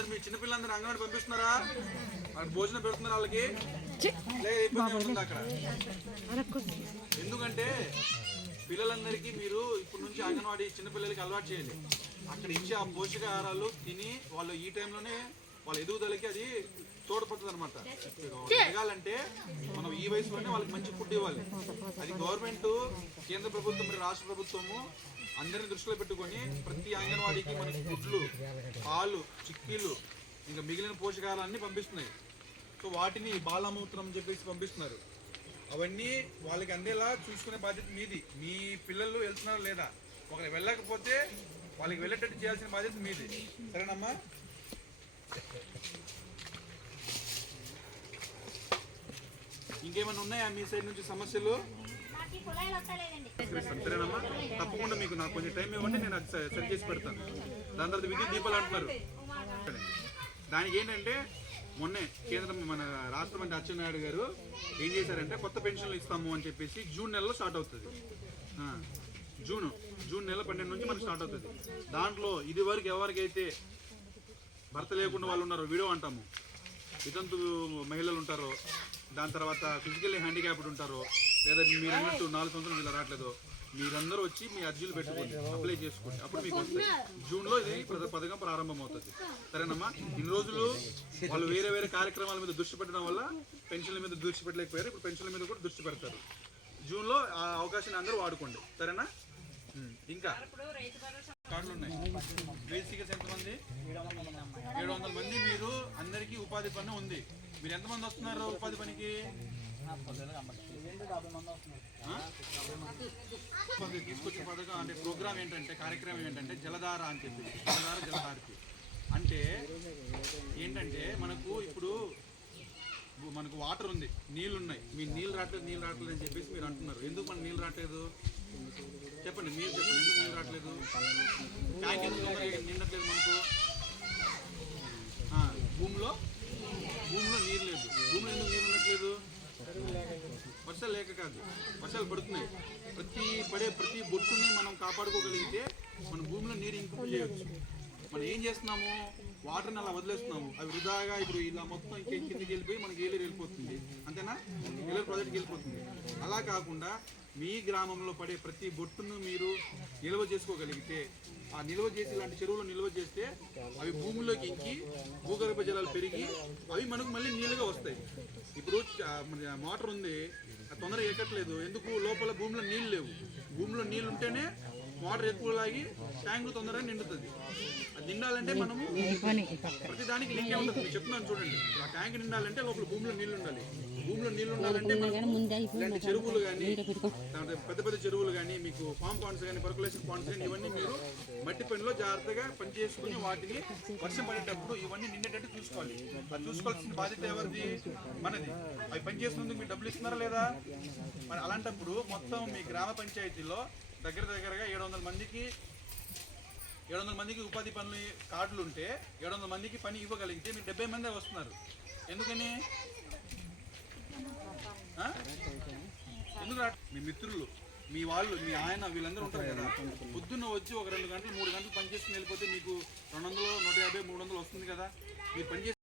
అందరు మీ చిన్నపిల్లలందరూ అంగన్వాడి పంపిస్తున్నారా? వాళ్ళకి భోజనం పెడుతున్నారు వాళ్ళకి? ఇబ్బంది ఉంటుంది అక్కడ. ఎందుకంటే పిల్లలందరికీ మీరు ఇప్పటి నుంచి అంగన్వాడి చిన్నపిల్లలకి అలవాటు చేయాలి. అక్కడ ఇచ్చే ఆ పోషకాహారాలు తిని వాళ్ళు ఈ టైంలోనే వాళ్ళ ఎదుగుదలకి అది తోడ్పడుతుంది అనమాట. ఎదగాలంటే మనం ఈ వయసులోనే వాళ్ళకి మంచి ఫుడ్ ఇవ్వాలి. అది గవర్నమెంట్, కేంద్ర ప్రభుత్వం మరియు రాష్ట్ర ప్రభుత్వము అందరిని దృష్టిలో పెట్టుకొని ప్రతి అంగన్వాడీకి మనకి గుడ్లు, పాలు, చిక్కీలు, ఇంకా మిగిలిన పోషకాహారాలన్నీ పంపిస్తున్నాయి. సో వాటిని బాలమూత్రం అని చెప్పేసి పంపిస్తున్నారు. అవన్నీ వాళ్ళకి అందేలా చూసుకునే బాధ్యత మీది. మీ పిల్లలు వెళ్తున్నారా లేదా? ఒకరు వెళ్ళకపోతే వాళ్ళకి వెళ్ళేటట్టు చేయాల్సిన బాధ్యత మీది. సరేనమ్మా? ఇంకేమైనా ఉన్నాయా మీ సైడ్ నుంచి సమస్యలు? సరేనమ్మా, తప్పకుండా మీకు నాకు కొంచెం టైం ఇవ్వండి, నేను అది సరి చేసి పెడతాను. దాని తర్వాత విద్యుత్ దీపాలు అంటున్నారు. దానికి ఏంటంటే మొన్నే మన రాష్ట్ర మంత్రి అచ్చెన్నాయుడు గారు ఏం చేశారంటే కొత్త పెన్షన్లు ఇస్తాము అని చెప్పేసి జూన్ నెలలో స్టార్ట్ అవుతుంది. జూన్ నెల 12 నుంచి మనకు స్టార్ట్ అవుతుంది. దాంట్లో ఇది వరకు ఎవరికైతే భర్త లేకుండా వాళ్ళు ఉన్నారో, విడో అంటాము, వితంతు మహిళలు ఉంటారో, దాని తర్వాత ఫిజికల్లీ హ్యాండిక్యాప్డ్ ఉంటారో, లేదా మీరు అన్నట్టు 4 సంవత్సరాలు ఇలా రావట్లేదు, మీరందరూ వచ్చి మీ అర్జీలు పెట్టుకోండి, అప్లై చేసుకోండి. అప్పుడు మీకు వస్తుంది. జూన్లో ఇది పథకం ప్రారంభం అవుతుంది. సరేనమ్మా? ఇన్ని రోజులు వాళ్ళు వేరే వేరే కార్యక్రమాల మీద దృష్టి పెట్టడం వల్ల పెన్షన్ల మీద దృష్టి పెట్టలేకపోయారు. ఇప్పుడు పెన్షన్ల మీద కూడా దృష్టి పెడతారు. జూన్లో ఆ అవకాశాన్ని అందరూ వాడుకోండి. సరేనా? ఇంకా కార్డులు ఉన్నాయి. బేసిక్స్ ఎంతమంది? 700 మంది. మీరు అందరికీ ఉపాధి పని ఉంది. మీరు ఎంతమంది వస్తున్నారు ఉపాధి పనికి? తీసుకొచ్చిన పథకం అంటే ప్రోగ్రామ్ ఏంటంటే, కార్యక్రమం ఏంటంటే జలధార అని చెప్పి, జలధారకి అంటే ఏంటంటే మనకు వాటర్ ఉంది, నీళ్ళు ఉన్నాయి, మీ నీళ్ళు రావట్లేదు అని చెప్పేసి మీరు అంటున్నారు. ఎందుకు మన నీళ్ళు రావట్లేదు చెప్పండి, మీరు చెప్పండి. ఎందుకు నీళ్ళు రావట్లేదు? ట్యాంక్ ఎందుకు నిండట్లేదు మనకు? భూమిలో నీరు లేదు. భూమిలో ఎందుకు నీరు ఉండట్లేదు? వర్షాలు లేక కాదు, వర్షాలు పడుతున్నాయి. ప్రతి బొట్టుని మనం కాపాడుకోగలిగితే మన భూమిలో నీరు ఇంప్రూవ్ చేయవచ్చు. మనం ఏం చేస్తున్నాము? వాటర్ని అలా వదిలేస్తున్నాము. అవి వృధాగా ఇప్పుడు ఇలా మొత్తం కిందకి వెళ్ళిపోయి మనకి ఏలూరు వెళ్ళిపోతుంది. అంతేనా? ఏలూరు ప్రాజెక్ట్కి వెళ్ళిపోతుంది. అలా కాకుండా మీ గ్రామంలో పడే ప్రతి బొట్టును మీరు నిల్వ చేసుకోగలిగితే, ఆ నిల్వ చేసి ఇలాంటి చెరువులు నిల్వ చేస్తే అవి భూమిలోకి ఇంకి భూగర్భ జలాలు పెరిగి అవి మనకు మళ్ళీ నీళ్ళుగా వస్తాయి. ఇప్పుడు మోటార్ ఉంది, తొందరగా ఎక్కట్లేదు. ఎందుకు? లోపల భూమిలో నీళ్ళు లేవు. భూమిలో నీళ్ళు ఉంటేనే మోటార్ ఎక్కువ లాగి ట్యాంకు తొందరగా నిండుతుంది. అది నిండాలంటే మనము ప్రతిదానికి లింకే ఉంటుంది. మీకు చెప్తున్నాను చూడండి. ఆ ట్యాంక్ నిండాలంటే లోపల భూమిలో నీళ్ళు ఉండాలి. భూమిలో నీళ్ళు ఉండాలంటే ఇలాంటి చెరువులు కానీ, పెద్ద చెరువులు కానీ, మీకు ఫామ్ పాండ్స్ కానీ, పర్కులేషన్ పాండ్స్ కానీ, ఇవన్నీ మీరు మట్టి పనిలో జాగ్రత్తగా పనిచేసుకుని వాటిని వర్షం పడేటప్పుడు ఇవన్నీ నిండేటట్టు చూసుకోవాలి. అది చూసుకోవాల్సిన బాధ్యత ఎవరిది? మనది. అవి పనిచేసినందుకు మీరు డబ్బులు ఇస్తున్నారా లేదా? మరి అలాంటప్పుడు మొత్తం మీ గ్రామ పంచాయతీలో దగ్గరగా 700 మందికి ఉపాధి పనులు కార్డులు ఉంటే 700 మందికి పని ఇవ్వగలిగితే మీరు 70 మందే వస్తున్నారు. ఎందుకని? ఎందుకు మీ మిత్రులు, మీ వాళ్ళు, మీ ఆయన, వీళ్ళందరూ ఉంటారు కదా, పొద్దున్న వచ్చి ఒక 2 గంటలు 3 గంటలు పనిచేసుకుని వెళ్ళిపోతే మీకు 200, 150, 300 వస్తుంది కదా. మీరు పనిచేసి